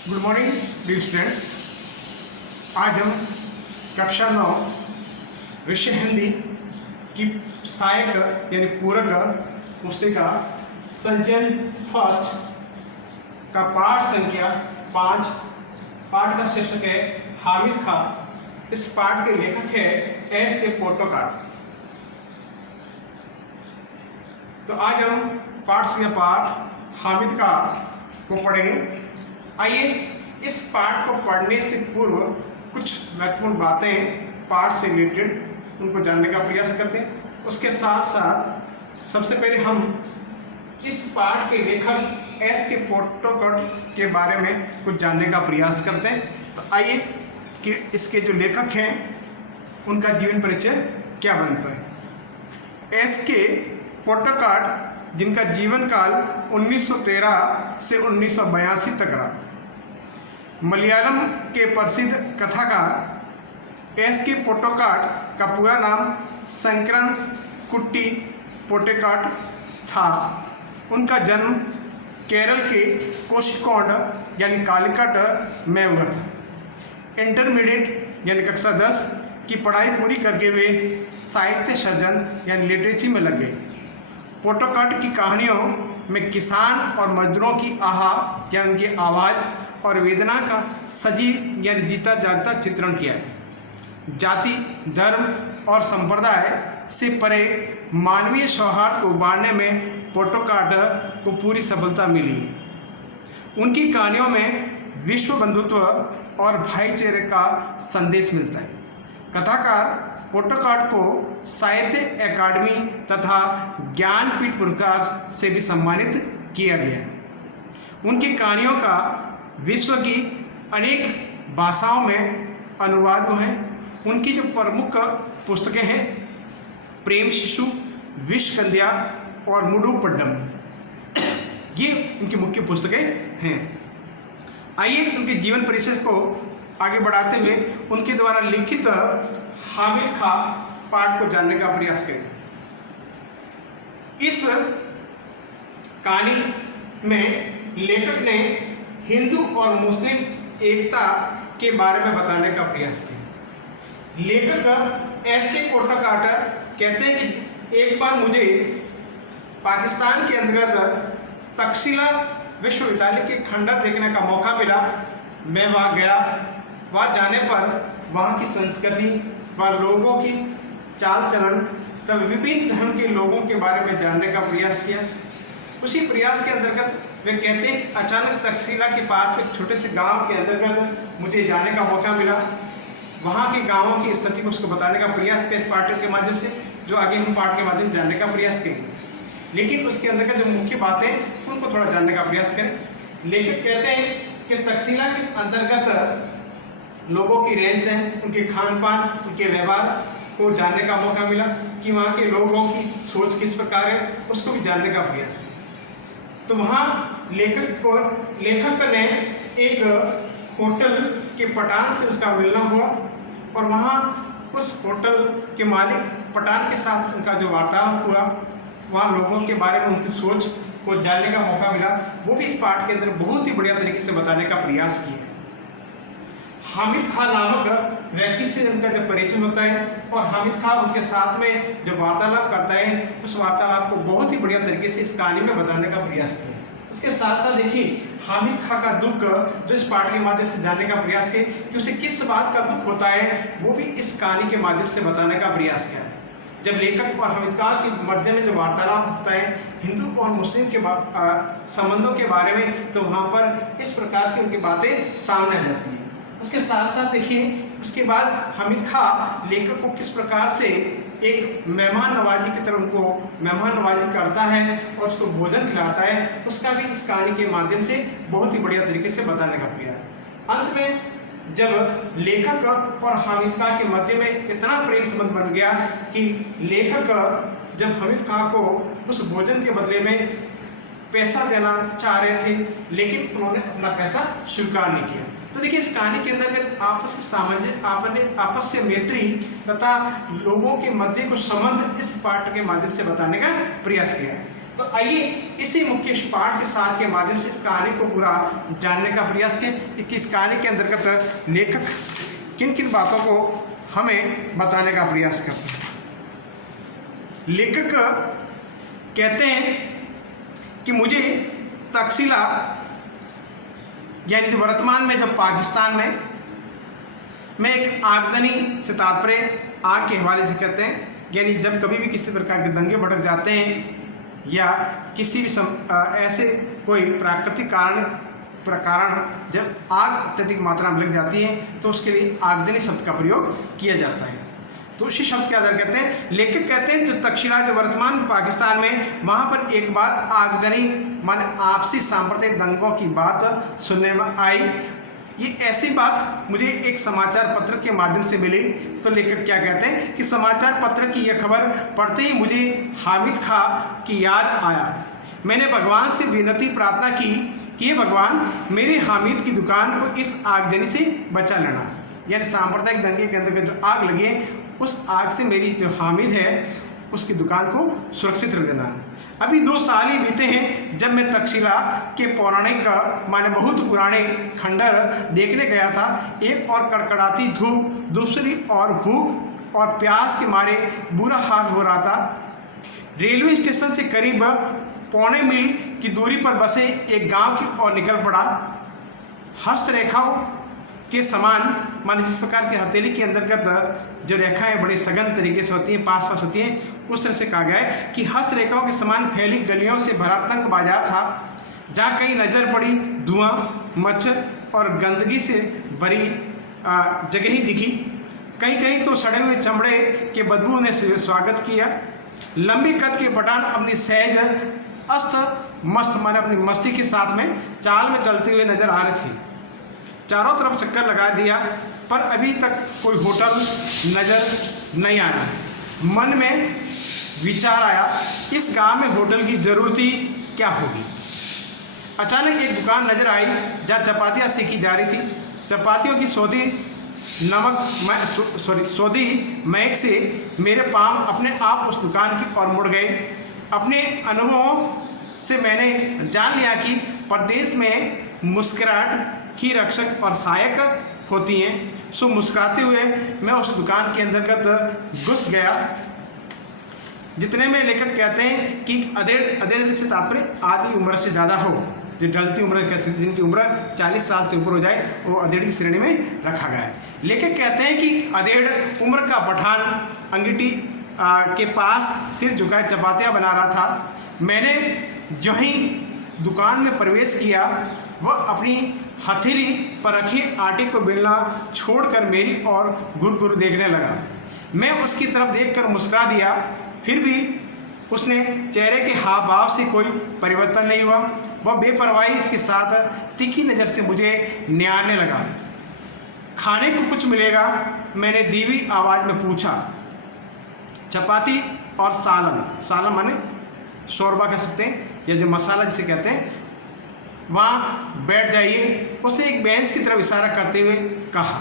Good morning dear students. आज हम कक्षा 9 विषय हिंदी की सहायक यानी पूरक पुस्तिका संचयन फर्स्ट का पाठ संख्या 5। पाठ का शीर्षक है हामिद खां। इस पाठ के लेखक है एस के पोर्टोकाट। तो आज हम पाठ हामिद खां को पढ़ेंगे। आइए इस पाठ को पढ़ने से पूर्व कुछ महत्वपूर्ण बातें पाठ से रिलेटेड उनको जानने का प्रयास करते हैं। उसके साथ साथ सबसे पहले हम इस पाठ के लेखक एस के पोर्टोकाट के बारे में कुछ जानने का प्रयास करते हैं। तो आइए कि इसके जो लेखक हैं उनका जीवन परिचय क्या बनता है। एस के पोर्टोकाट जिनका जीवन काल 1913 से 1982 तक रहा, मलयालम के प्रसिद्ध कथाकार एस के पोर्टोकाट का पूरा नाम शंकरन कुट्टी पोर्टोकाट था। उनका जन्म केरल के कोषिकोड यानी कालीकट में हुआ था। इंटरमीडिएट यानी कक्षा 10 की पढ़ाई पूरी करके वे साहित्य सर्जन यानी लिटरेचर में लग गए। पोर्टोकाट की कहानियों में किसान और मजदूरों की आहा यानी उनकी आवाज़ और वेदना का सजीव यानी जीता जागता चित्रण किया है। जाति, धर्म और संप्रदाय से परे मानवीय सौहार्द को उबारने में पोर्टोकाट को पूरी सफलता मिली है। उनकी कहानियों में विश्व बंधुत्व और भाईचारे का संदेश मिलता है। कथाकार पोर्टोकाट को साहित्य अकादमी तथा ज्ञानपीठ पुरस्कार से भी सम्मानित किया गया। उनकी कहानियों का विश्व की अनेक भाषाओं में अनुवाद हुए हैं। उनकी जो प्रमुख पुस्तकें हैं प्रेम शिशु, विषकन्या और मुडुपड्डम, ये उनकी मुख्य पुस्तकें हैं। आइए उनके जीवन परिचय को आगे बढ़ाते हुए उनके द्वारा लिखित हामिद खां पाठ को जानने का प्रयास करें। इस कहानी में लेखक ने हिंदू और मुस्लिम एकता के बारे में बताने का प्रयास किया। लेखक एस के पोर्टोकाट कहते हैं कि एक बार मुझे पाकिस्तान के अंतर्गत तक्षशिला विश्वविद्यालय के खंडर देखने का मौका मिला। मैं वहाँ गया। वहाँ जाने पर वहाँ की संस्कृति व लोगों की चाल चलन तब विभिन्न धर्म के लोगों के बारे में जानने का प्रयास किया। उसी प्रयास के अंतर्गत वे कहते हैं कि अचानक तक्षशिला के पास एक छोटे से गांव के अंतर्गत मुझे जाने का मौका मिला। वहाँ के गांवों की स्थिति को उसको बताने का प्रयास किया इस पाठ के माध्यम से, जो आगे हम पाठ के माध्यम से जानने का प्रयास करेंगे। लेकिन उसके अंतर्गत जो मुख्य बातें उनको थोड़ा जानने का प्रयास करें। लेखक कहते हैं कि तक्षशिला के अंतर्गत लोगों की रहन सहन, उनके खान पान, उनके व्यवहार को जानने का मौका मिला कि वहाँ के लोगों की सोच किस प्रकार है, उसको भी जानने का प्रयास किया। तो वहाँ लेखक ने एक होटल के पठान से उसका मिलना हुआ और वहाँ उस होटल के मालिक पठान के साथ उनका जो वार्तालाप हुआ, वहाँ लोगों के बारे में उनकी सोच को जानने का मौका मिला। वो भी इस पाठ के अंदर बहुत ही बढ़िया तरीके से बताने का प्रयास किया है। हामिद खां नामक व्यक्ति से उनका जब परिचय होता है और हामिद खां उनके साथ में जो वार्तालाप करता है, उस वार्तालाप को बहुत ही बढ़िया तरीके से इस कहानी में बताने का प्रयास किया। उसके साथ साथ देखिए हामिद खां का दुख जो इस पाठ के माध्यम से जानने का प्रयास किया कि उसे किस बात का दुख होता है, वो भी इस कहानी के माध्यम से बताने का प्रयास किया है। जब लेखक और हामिद खां के मध्य में जो वार्तालाप होता है हिंदू और मुस्लिम के संबंधों के बारे में, तो वहाँ पर इस प्रकार की उनकी बातें सामने आ जाती हैं। उसके साथ साथ देखिए उसके बाद हामिद खां लेखक को किस प्रकार से एक मेहमान नवाजी की तरह उनको मेहमान नवाजी करता है और उसको भोजन खिलाता है, उसका भी इस कहानी के माध्यम से बहुत ही बढ़िया तरीके से बताने का प्रयास। अंत में जब लेखक और हामिद खां के मध्य में इतना प्रेम संबंध बन गया कि लेखक जब हामिद खां को उस भोजन के बदले में पैसा देना चाह रहे थे, लेकिन उन्होंने अपना पैसा स्वीकार नहीं किया। तो देखिए इस कहानी के अंतर्गत आपस के सामंजस्य, आपस से मैत्री तथा लोगों के मध्य को संबंध इस पाठ के माध्यम से बताने का प्रयास किया है। तो आइए इसी मुख्य पाठ के साथ के माध्यम से इस कहानी को पूरा जानने का प्रयास करें कि इस कहानी के अंतर्गत लेखक किन किन बातों को हमें बताने का प्रयास करते हैं। लेखक कहते हैं कि मुझे तक्षशिला यानी जो वर्तमान में जब पाकिस्तान में मैं एक आगजनी से तात्पर्य आग के हवाले से कहते हैं, यानी जब कभी भी किसी प्रकार के दंगे भड़क जाते हैं या किसी भी ऐसे कोई प्राकृतिक कारण जब आग अत्यधिक मात्रा में लग जाती है तो उसके लिए आगजनी शब्द का प्रयोग किया जाता है। तो उसी शब्द के आधार कहते हैं, लेखक कहते हैं जो तक्षशिला जो वर्तमान पाकिस्तान में, वहाँ पर एक बार आगजनी माने आपसी सांप्रदायिक दंगों की बात सुनने में आई। ये ऐसी बात मुझे एक समाचार पत्र के माध्यम से मिली। तो लेखक क्या कहते हैं कि समाचार पत्र की यह खबर पढ़ते ही मुझे हामिद खां की याद आया। मैंने भगवान से विनती प्रार्थना की कि ये भगवान मेरे हामिद की दुकान को इस आगजनी से बचा लेना, यानी सांप्रदायिक दंगे के अंदर जो आग लगी है उस आग से मेरी जो हामिद है उसकी दुकान को सुरक्षित रख देना। अभी 2 साल ही बीते हैं जब मैं तक्षशिला के पौराणिक माने बहुत पुराने खंडर देखने गया था। एक और कड़कड़ाती धूप, दूसरी और भूख और प्यास के मारे बुरा हाल हो रहा था। रेलवे स्टेशन से करीब 1.25 मील की दूरी पर बसे एक गांव की ओर निकल पड़ा। हस्तरेखाओं के समान माने जिस प्रकार के हथेली के अंतर्गत जो रेखाएं बड़े सघन तरीके से होती हैं, पास पास होती हैं, उस तरह से कहा गया है कि हस्तरेखाओं के समान फैली गलियों से भरा तंग बाजार था, जहाँ कहीं नज़र पड़ी धुआं, मच्छर और गंदगी से भरी जगह ही दिखी। कहीं कहीं तो सड़े हुए चमड़े के बदबू ने स्वागत किया। लंबी कद के पठान अपनी सहज अस्त मस्त माने अपनी मस्ती के साथ में चाल में चलते हुए नजर आ रहे थे। चारों तरफ चक्कर लगा दिया पर अभी तक कोई होटल नज़र नहीं आया। मन में विचार आया, इस गांव में होटल की ज़रूरत ही क्या होगी। अचानक एक दुकान नज़र आई जहाँ चपातियाँ सेकी जा रही थी। चपातियों की सौदी महक से मेरे पाँव अपने आप उस दुकान की ओर मुड़ गए। अपने अनुभवों से मैंने जान लिया कि परदेश में मुस्कुराहट ही रक्षक और सहायक होती हैं। सो मुस्कुराते हुए मैं उस दुकान के अंतर्गत घुस गया। जितने में लेखक कहते हैं कि अधेड़ से तात्पर्य आधी उम्र से ज़्यादा हो, जो ढलती उम्र कैसे जिनकी उम्र 40 साल से ऊपर हो जाए वो अधेड़ की श्रेणी में रखा गया है। लेखक कहते हैं कि अधेड़ उम्र का पठान अंगीठी के पास सिर झुकाए चपातियाँ बना रहा था। मैंने जो ही दुकान में प्रवेश किया वह अपनी हथेली पर रखे आटे को बेलना छोड़कर मेरी ओर घूर देखने लगा। मैं उसकी तरफ देखकर मुस्कुरा दिया, फिर भी उसने चेहरे के हाव भाव से कोई परिवर्तन नहीं हुआ। वह बेपरवाही इसके साथ तीखी नज़र से मुझे निहारने लगा। खाने को कुछ मिलेगा? मैंने धीमी आवाज़ में पूछा। चपाती और सालन माने शोरबा कह सकते हैं या जो मसाला जिसे कहते हैं, वहाँ बैठ जाइए, उसने एक बेंच की तरफ इशारा करते हुए कहा।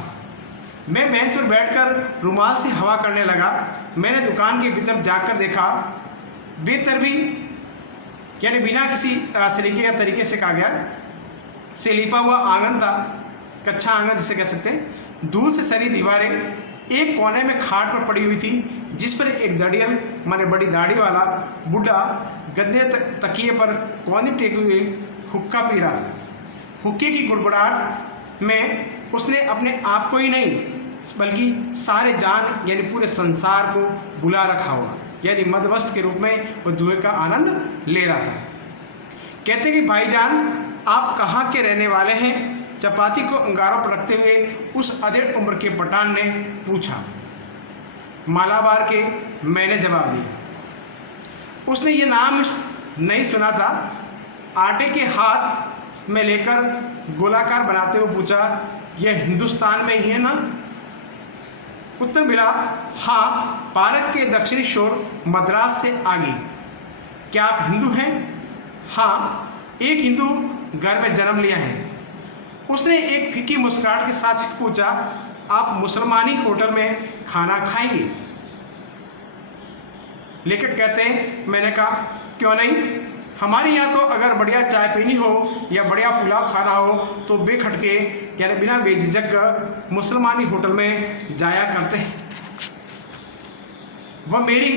मैं बेंच पर बैठकर रुमाल से हवा करने लगा। मैंने दुकान के भीतर जाकर देखा। बेतरबी यानी बिना किसी सलीके या तरीके से कहा गया से लिपा हुआ आंगन था, कच्चा आंगन जिसे कह सकते हैं। दूर से सनी दीवारें, एक कोने में खाट पर पड़ी हुई थी जिस पर एक दड़ियल माने बड़ी दाढ़ी वाला बूढ़ा गद्दे तकिए पर कोने टेके हुए हुक्का पी रहा था। हुक्के की गुड़गुड़ाहट में उसने अपने आप को ही नहीं बल्कि सारे जान यानी पूरे संसार को बुला रखा हुआ, यानी मदमस्त के रूप में वह धुएं का आनंद ले रहा था। कहते कि भाईजान आप कहाँ के रहने वाले हैं? चपाती को अंगारों पर रखते हुए उस अधेड़ उम्र के पठान ने पूछा। मालाबार के, मैंने जवाब दिया। उसने ये नाम नहीं सुना था। आटे के हाथ में लेकर गोलाकार बनाते हुए पूछा, यह हिंदुस्तान में ही है ना? उत्तर मिला, हाँ, भारत के दक्षिणी छोर मद्रास से आगे। क्या आप हिंदू हैं? हाँ, एक हिंदू घर में जन्म लिया है। उसने एक फीकी मुस्कुराहट के साथ पूछा, आप मुसलमानी होटल में खाना खाएंगे? लेखक कहते हैं, मैंने कहा क्यों नहीं, हमारे यहाँ तो अगर बढ़िया चाय पीनी हो या बढ़िया पुलाव खाना हो तो बेखटके यानी बिना बेझिझक मुसलमानी होटल में जाया करते हैं। वह मेरी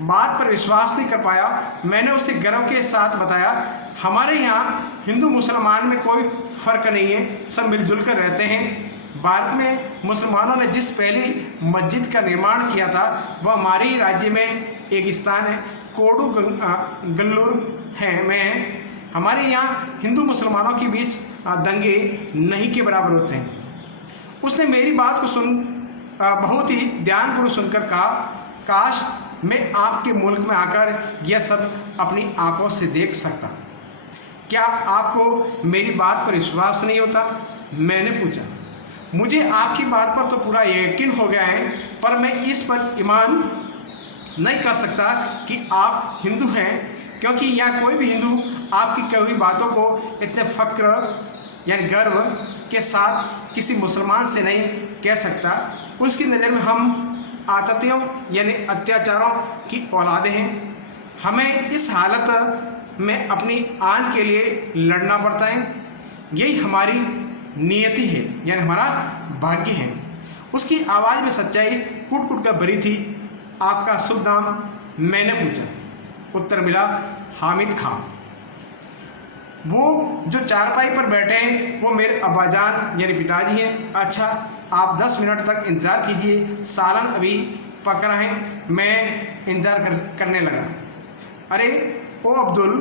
बात पर विश्वास नहीं कर पाया। मैंने उसे गर्व के साथ बताया, हमारे यहाँ हिंदू मुसलमान में कोई फ़र्क नहीं है, सब मिलजुल कर रहते हैं। भारत में मुसलमानों ने जिस पहली मस्जिद का निर्माण किया था वह हमारे ही राज्य में एक स्थान है, कोडू गल्लूर में। हमारे यहाँ हिंदू मुसलमानों के बीच दंगे नहीं के बराबर होते हैं। उसने मेरी बात को बहुत ही ध्यानपूर्वक सुनकर कहा, काश मैं आपके मुल्क में आकर यह सब अपनी आंखों से देख सकता। क्या आपको मेरी बात पर विश्वास नहीं होता? मैंने पूछा। मुझे आपकी बात पर तो पूरा यकीन हो गया है, पर मैं इस पर ईमान नहीं कर सकता कि आप हिंदू हैं, क्योंकि यहाँ कोई भी हिंदू आपकी कही हुई बातों को इतने फ़ख्र यानी गर्व के साथ किसी मुसलमान से नहीं कह सकता। उसकी नज़र में हम आततियों यानी अत्याचारों की औलादें हैं। हमें इस हालत में अपनी आन के लिए लड़ना पड़ता है। यही हमारी नियति है, यानी हमारा भाग्य है। उसकी आवाज़ में सच्चाई कुट कुट कर भरी थी। आपका शुभ नाम? मैंने पूछा। उत्तर मिला, हामिद खां। वो जो चारपाई पर बैठे हैं वो मेरे अब्बाजान यानी पिताजी हैं। अच्छा, आप 10 मिनट तक इंतज़ार कीजिए, सालन अभी पक रहा है। मैं इंतज़ार करने लगा। अरे ओ अब्दुल,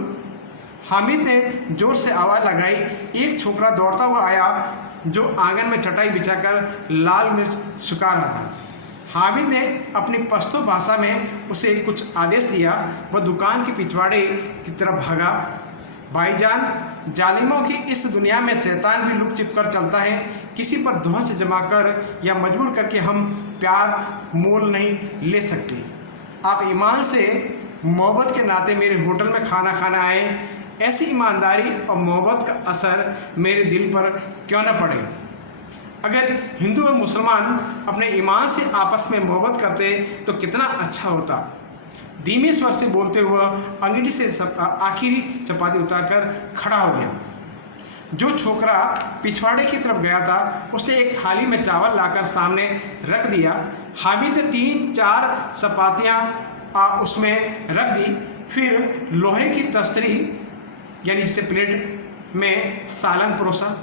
हामिद ने ज़ोर से आवाज़ लगाई। एक छोकरा दौड़ता हुआ आया जो आंगन में चटाई बिछाकर लाल मिर्च सुखा रहा था। हामिद ने अपनी पश्तो भाषा में उसे कुछ आदेश दिया। वह दुकान के पिछवाड़े की तरफ भागा। भाईजान, जालिमों की इस दुनिया में शैतान भी लुक छिप कर चलता है। किसी पर धौंस जमा कर या मजबूर करके हम प्यार मोल नहीं ले सकते। आप ईमान से मोहब्बत के नाते मेरे होटल में खाना खाना आए। ऐसी ईमानदारी और मोहब्बत का असर मेरे दिल पर क्यों न पड़े। अगर हिंदू और मुसलमान अपने ईमान से आपस में मोहब्बत करते तो कितना अच्छा होता। धीमे स्वर से बोलते हुए अंगीठी से आखिरी चपाती उतारकर खड़ा हो गया। जो छोकरा पिछवाड़े की तरफ गया था उसने एक थाली में चावल लाकर सामने रख दिया। हामिद ने 3-4 चपातियाँ उसमें रख दी। फिर लोहे की तस्तरी यानी जिससे प्लेट में सालन परोसा।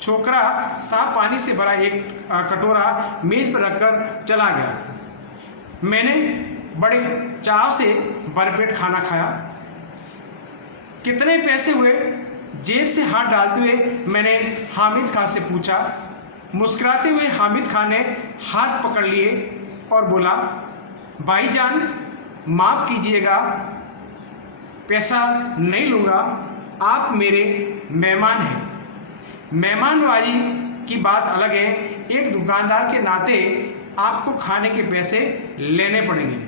छोकरा साफ पानी से भरा एक कटोरा मेज पर रखकर चला गया। मैंने बड़े चाव से भरपेट खाना खाया। कितने पैसे हुए? जेब से हाथ डालते हुए मैंने हामिद खां से पूछा। मुस्कुराते हुए हामिद खां ने हाथ पकड़ लिए और बोला, भाईजान माफ़ कीजिएगा, पैसा नहीं लूँगा, आप मेरे मेहमान हैं। मेहमानबाजी की बात अलग है, एक दुकानदार के नाते आपको खाने के पैसे लेने पड़ेंगे।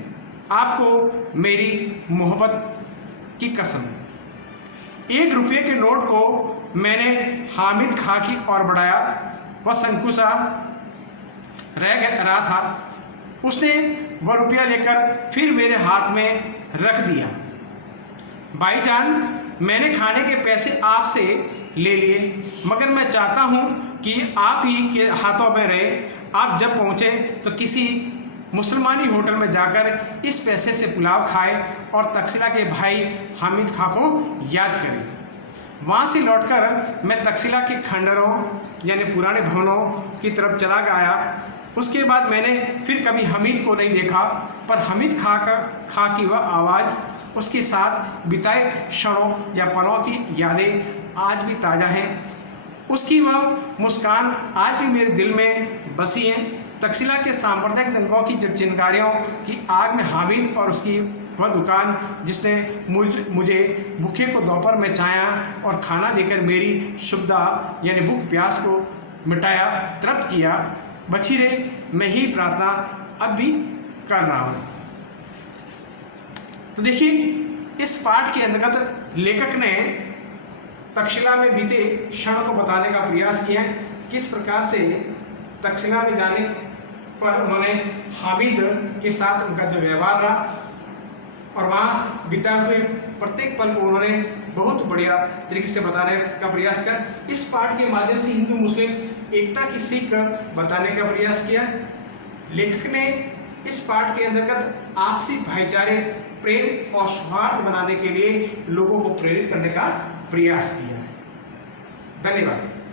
आपको मेरी मोहब्बत की कसम। 1 रुपये के नोट को मैंने हामिद खां की ओर बढ़ाया। वह संकुचा रह रहा था। उसने वह रुपया लेकर फिर मेरे हाथ में रख दिया। भाईजान, मैंने खाने के पैसे आपसे ले लिए, मगर मैं चाहता हूँ कि आप ही के हाथों में रहे। आप जब पहुँचे तो किसी मुसलमानी होटल में जाकर इस पैसे से पुलाव खाए और तक्षशिला के भाई हामिद खां को याद करें। वहाँ से लौटकर मैं तक्षशिला के खंडरों यानी पुराने भवनों की तरफ चला गया। उसके बाद मैंने फिर कभी हामिद को नहीं देखा, पर हामिद खां की वह आवाज़, उसके साथ बिताए क्षणों या पलों की यादें आज भी ताज़ा हैं। उसकी वह मुस्कान आज भी मेरे दिल में बसी है। तक्षशिला के सांप्रदायिक दंगों की जब चिंगारियों की आग में हामिद और उसकी वह दुकान जिसने मुझे भूखे को दोपहर में छाया और खाना देकर मेरी शुभदा यानी भूख प्यास को मिटाया, तृप्त किया, बची रहे, मैं ही प्रार्थना अब भी कर रहा हूँ। तो देखिए, इस पाठ के अंतर्गत लेखक ने तक्षशिला में बीते क्षण को बताने का प्रयास किया। किस प्रकार से तक्षशिला में जाने पर उन्होंने हामिद के साथ उनका जो व्यवहार रहा, और वहाँ बिताए हुए प्रत्येक पल को उन्होंने बहुत बढ़िया तरीके से बताने का प्रयास किया। इस पाठ के माध्यम से हिंदू मुस्लिम एकता की सीख बताने का प्रयास किया। लेखक ने इस पाठ के अंतर्गत आपसी भाईचारे, प्रेम और सौहार्द बनाने के लिए लोगों को प्रेरित करने का प्रयास किया है। धन्यवाद।